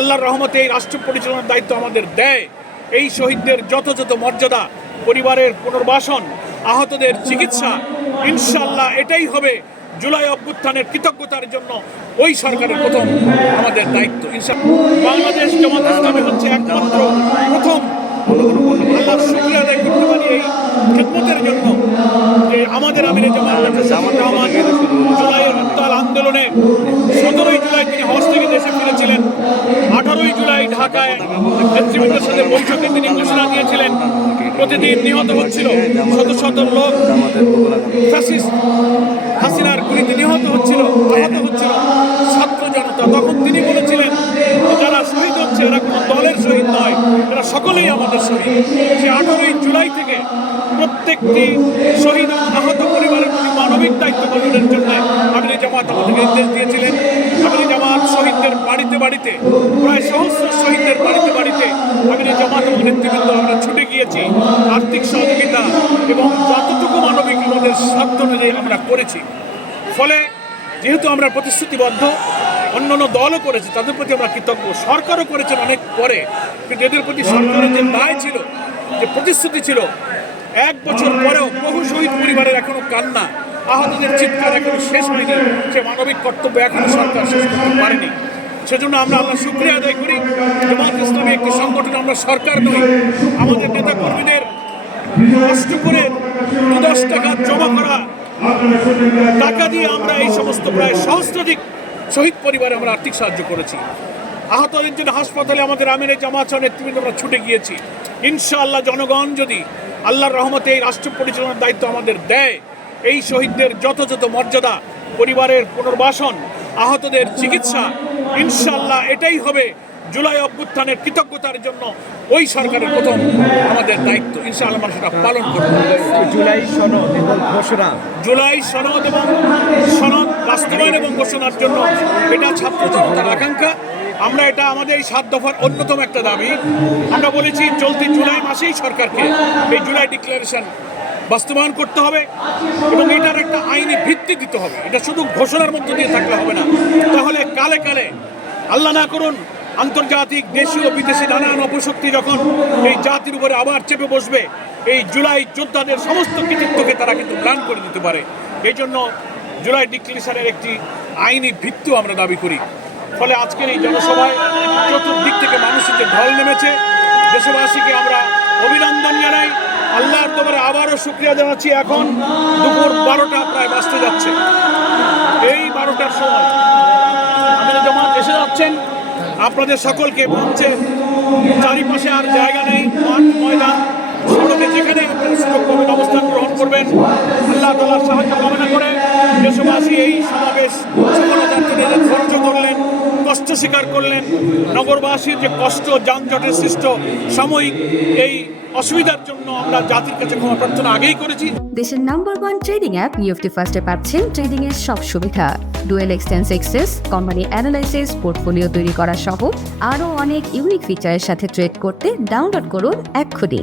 আল্লাহর রহমতে এই রাষ্ট্র পরিচালনার দায়িত্ব আমাদের দেয়। এই শহীদদের যথাযথ মর্যাদা, পরিবারের পুনর্বাসন, আহতদের চিকিৎসা ইনশাল্লাহ এটাই হবে জুলাই অভ্যুত্থানের কৃতজ্ঞতার জন্য ওই সরকারের প্রথম আমাদের দায়িত্ব। বাংলাদেশ জামাত ইসলামী হচ্ছে একমাত্র প্রথম আল্লাহর শুক্রিয়া করতে পারি এই খেদমতের জন্য যে আমাদের আমিরে জামাত জামাত উত্তাল আন্দোলনে সতেরোই জুলাই তিনি হজ দেশে ফিরেছিলেন আঠারোই জুলাই ঢাকায় নেতৃবৃন্দের সাথে বৈঠকে তিনি ঘোষণা দিয়েছিলেন। প্রতিদিন নিহত হচ্ছিল শত শত লোক। হাসিনার গুলিতে নিহত হচ্ছিল, আহত হচ্ছিল ছাত্র জনতা। তখন তিনি বলেছিলেন, যারা শহীদ হচ্ছে এরা কোনো দলের শহীদ নয়, এরা সকলেই আমাদের শহীদ। সে আঠারোই জুলাই থেকে প্রত্যেকটি শহীদ আহত পরিবারের প্রতি মানবিক দায়িত্ব পালনের জন্য আমির জামাত আমাদেরকে নির্দেশ দিয়েছিলেন। বাড়িতে, প্রায় সহস্র শহীদদের বাড়িতে বাড়িতে আমির জামাত এবং নেতৃবৃন্দ, আমরা ছুটে গিয়েছি আর্থিক সহযোগিতা এবং যতটুকু মানবিক আমাদের সাধ্য অনুযায়ী আমরা করেছি। ফলে যেহেতু আমরা প্রতিশ্রুতিবদ্ধ, অন্যান্য দলও করেছে, তাদের প্রতি আমরা কৃতজ্ঞ। সরকারও করেছেন অনেক পরে, কিন্তু এদের প্রতি সরকারের যে দায় ছিল, যে প্রতিশ্রুতি ছিল, এক বছর পরেও বহু শহীদ পরিবারের এখনও কান্না, আহতদের চিৎকার এখনও শেষ হয়নি, সে মানবিক কর্তব্য এখনও সরকার শেষ করতে পারেনি। সেজন্য আমরা আমরা শুক্রিয়া আদায় করি। জামাত ইসলামী একটি সংগঠন, আমরা সরকার নই। আমাদের নেতা কর্মীদের কষ্ট করে দু দশ টাকা জমা করা, টাকা দিয়ে আমরা এই সমস্ত প্রায় সহস্রাধিক শহীদ পরিবারে আমরা আর্থিক সাহায্য করেছি। আহতদের জন্য হাসপাতালে আমাদের আমিরে জামাত নেতৃবৃন্দ আমরা ছুটে গিয়েছি। ইনশাআল্লাহ জনগণ যদি আল্লাহর রহমতে এই রাষ্ট্র পরিচালনার দায়িত্ব আমাদের দেয়, এই শহীদদের যথাযথ মর্যাদা পরিবারের পুনর্বাসন আহতদের চিকিৎসা ইনশাল্লাহ এটাই হবে জুলাই অভ্যুত্থানের কৃতজ্ঞতার জন্য ওই সরকারের প্রথম আমাদের দায়িত্ব। ইনশাআল্লাহ আমরা সেটা পালন করব। জুলাই সনদ এবং ঘোষণা। জুলাই সনদ এবং সনদ বাস্তবায়ন এবং ঘোষণার জন্য এটা ছাত্র জনতার আকাঙ্ক্ষা। আমরা এটা আমাদের এই সাত দফার অন্যতম একটা দাবি। আমরা বলেছি চলতি জুলাই মাসেই সরকারকে এই জুলাই ডিক্লারেশন বাস্তবায়ন করতে হবে এবং এটার একটা আইনি ভিত্তি দিতে হবে। এটা শুধু ঘোষণার মধ্য দিয়ে থাকলে হবে না। তাহলে কালে কালে আল্লাহ না করুন, আন্তর্জাতিক দেশীয় বিদেশি নানান অপশক্তি যখন এই জাতির উপরে আবার চেপে বসবে, এই জুলাই যোদ্ধাদের সমস্ত কৃতিত্বকে তারা কিন্তু ম্লান করে দিতে পারে। এই জন্য জুলাই ডিক্লেরেশনের একটি আইনি ভিত্তিও আমরা দাবি করি। ফলে আজকের এই জনসভায় চতুর্দিক থেকে মানুষের যে ঢল নেমেছে। দেশবাসীকে আমরা অভিনন্দন আল্লাহর তোমার আবারও শুক্রিয়া জানাচ্ছি। এখন দুপুর বারোটা প্রায় বাঁচতে যাচ্ছে। এই বারোটার সময় জামাত এসে যাচ্ছেন। আপনাদের সকলকে মঞ্চে চারিপাশে আর জায়গা নেই, মাঠ, ময়দান সড়কে যেখানে আপনারা অবস্থান গ্রহণ করবেন। আল্লাহ তালার সাহায্য কামনা করে দেশবাসী এই সমাবেশ কষ্ট স্বীকার করলেন নগরবাসীর যে কষ্ট, যানজটের সৃষ্ট সাময়িক এই অসুবিধার জন্য আমরা জাতির কাছে ক্ষমা প্রার্থনা আগেই করেছি। দেশের number one trading app UFT ফার্স্টে পাচ্ছেন ট্রেডিং এর সব সুবিধা। ডুয়েল এক্সটেন্স এক্সেস কোম্পানি অ্যানালাইসিস পোর্টফোলিও তৈরি করা সহ আরও অনেক ইউনিক ফিচারের সাথে ট্রেড করতে ডাউনলোড করুন এক্ষুনি।